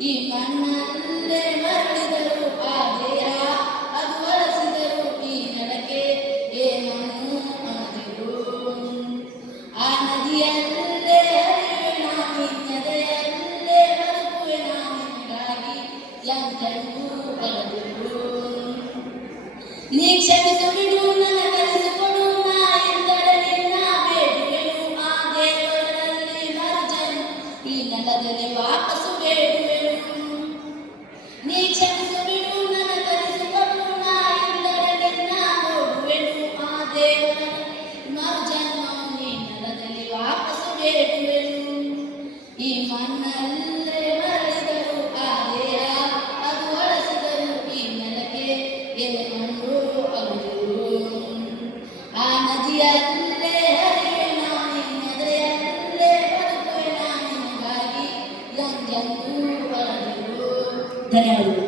ಈ ಮಣ್ಣಲ್ಲೇ ಮರಳಿದರು ಆ ದೇಹ ಅದು ಅರಸಿದರು ಈ ನೆಲಕ್ಕೆ ಏನನ್ನು ಅನ್ನದಿರು ಆ ನದಿಯಲ್ಲೇ ಹರಿಯುವೆ ನಾನಿ ನದಿಯಲ್ಲೇ ಬದುಕುವೆ ನಾನಿಗಾಗಿ ಎಂದೆಂದೂ ಬರದಿರು ನೀ ಕ್ಷಮಿಸು ಬಿಡು ನನ್ನ ಕಲಿಸಿಕೊಡು ನಾ ಎಂದರೆ ನಿನ್ನ ಬೇಡುವೆನು ಆ ದೇವರಲ್ಲಿ ಮರುಜನು ಈ ನೆಲದಲ್ಲಿ ವಾಪಸ್ಸು ಬೇಡುವೆನು ನೀ ಕ್ಷಮಿಸು ಬಿಡು ನನ್ನ ಕಲಿಸಿಕೊಡು ನಾ ಎಂದರೆ ನಿನ್ನ ನೋಡುವೆನು ಆ ದೇವರಲ್ಲಿ ಮರುಜನು ಈ ನೆಲದಲ್ಲಿ ವಾಪಸ್ಸು ಬೇಡುವೆನು ಈ ಮಣ್ಣಲ್ಲೇ ಮರಳಿದರು ಆ ದೇಹ ಅದು ಅರಸಿದರು ಈ ನೆಲಕ್ಕೆ ಏನನ್ನು ಅಗಲಿರು ಆ ನದಿಯಲ್ಲೇ ಹರಿಯುವೆ ನಾನಿ ನದಿಯಲ್ಲೇ ಬದುಕುವೆ ನಾನಿಗಾಗಿ ಎಂದೆಂದೂ ಬರದಿರು. ಧನ್ಯವಾದಗಳು.